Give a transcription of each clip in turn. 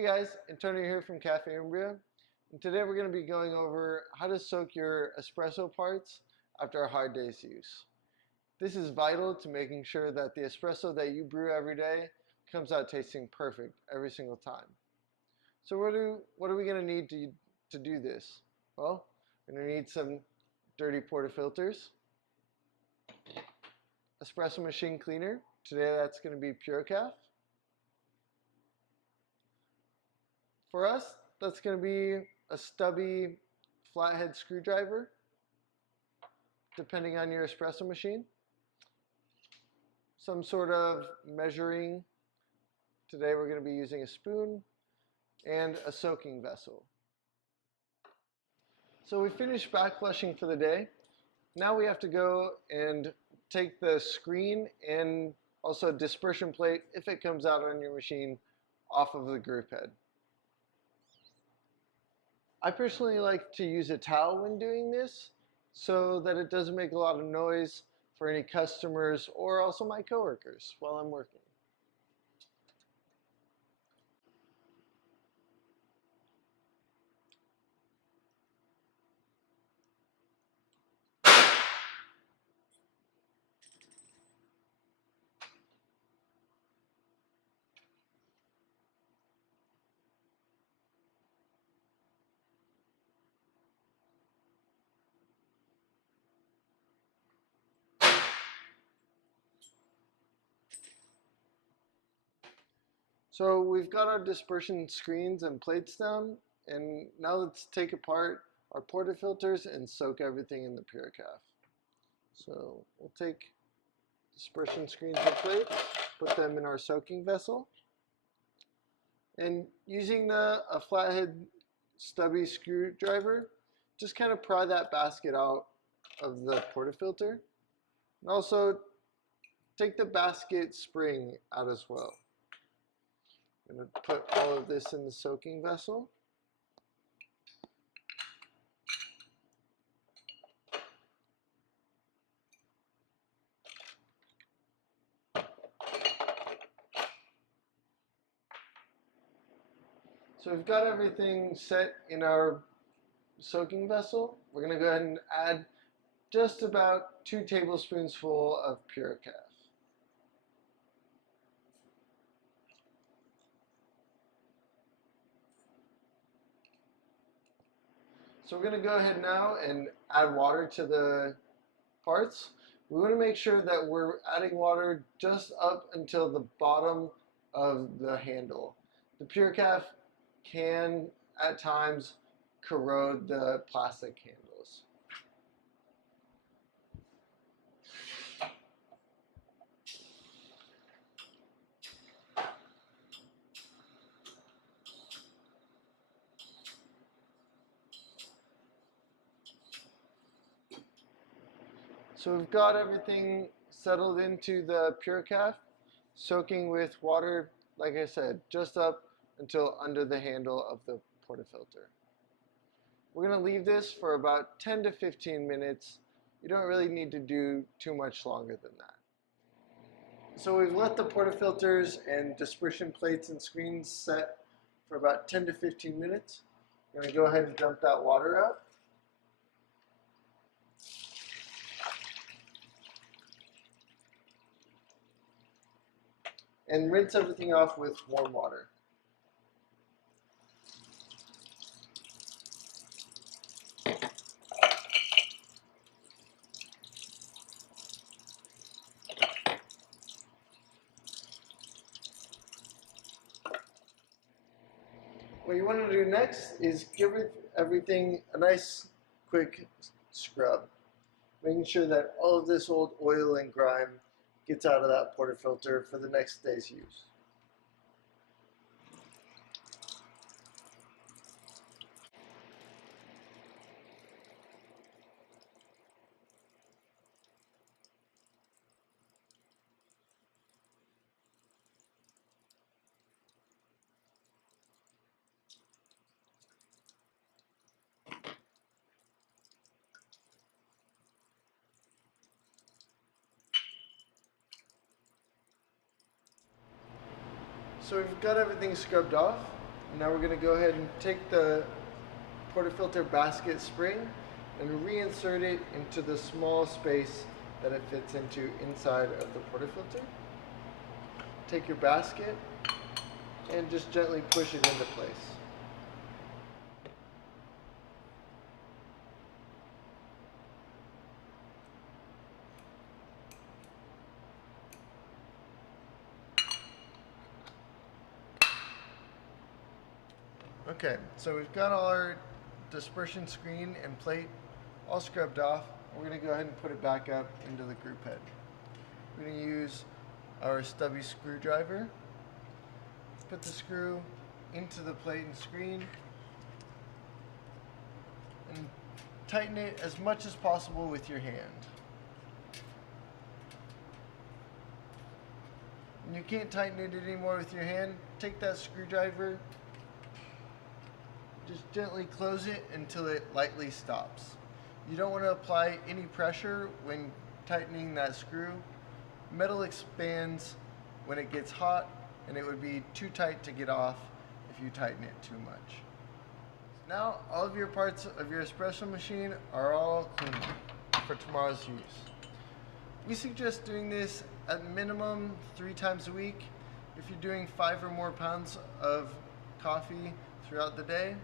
Hey guys, Antonio here from Caffe Umbria, and today we're going to be going over how to soak your espresso parts after a hard day's use. This is vital to making sure that the espresso that you brew every day comes out tasting perfect every single time. So what are we going to need to do this? Well, we're going to need some dirty portafilters, espresso machine cleaner. Today that's going to be Pure Caffe. For us, that's going to be a stubby flathead screwdriver, depending on your espresso machine. Some sort of measuring. Today we're going to be using a spoon and a soaking vessel. So we finished back flushing for the day. Now we have to go and take the screen and also dispersion plate, if it comes out on your machine, off of the group head. I personally like to use a towel when doing this so that it doesn't make a lot of noise for any customers or also my coworkers while I'm working. So we've got our dispersion screens and plates down, and now let's take apart our portafilters and soak everything in the Pure Caffe. So we'll take dispersion screens and plates, put them in our soaking vessel, and using a flathead stubby screwdriver, just kind of pry that basket out of the portafilter, and also take the basket spring out as well. I'm going to put all of this in the soaking vessel. So we've got everything set in our soaking vessel. We're going to go ahead and add just about 2 tablespoons full of Pure Caffe. So we're going to go ahead now and add water to the parts. We want to make sure that we're adding water just up until the bottom of the handle. The Pure Caffe can at times corrode the plastic handles. So we've got everything settled into the Pure Caffe, soaking with water, like I said, just up until under the handle of the portafilter. We're going to leave this for about 10 to 15 minutes. You don't really need to do too much longer than that. So we've let the portafilters and dispersion plates and screens set for about 10 to 15 minutes. I'm going to go ahead and dump that water out. And rinse everything off with warm water. What you want to do next is give everything a nice quick scrub, making sure that all of this old oil and grime gets out of that portafilter for the next day's use. So we've got everything scrubbed off. Now we're going to go ahead and take the portafilter basket spring and reinsert it into the small space that it fits into inside of the portafilter. Take your basket and just gently push it into place. Okay, so we've got all our dispersion screen and plate all scrubbed off. We're going to go ahead and put it back up into the group head. We're going to use our stubby screwdriver, put the screw into the plate and screen, and tighten it as much as possible with your hand. When you can't tighten it anymore with your hand, take that screwdriver, just gently close it until it lightly stops. You don't want to apply any pressure when tightening that screw. Metal expands when it gets hot, and it would be too tight to get off if you tighten it too much. Now all of your parts of your espresso machine are all clean for tomorrow's use. We suggest doing this at minimum 3 times a week. If you're doing 5 or more pounds of coffee throughout the day,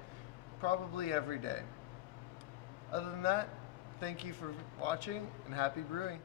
probably every day. Other than that, thank you for watching and happy brewing.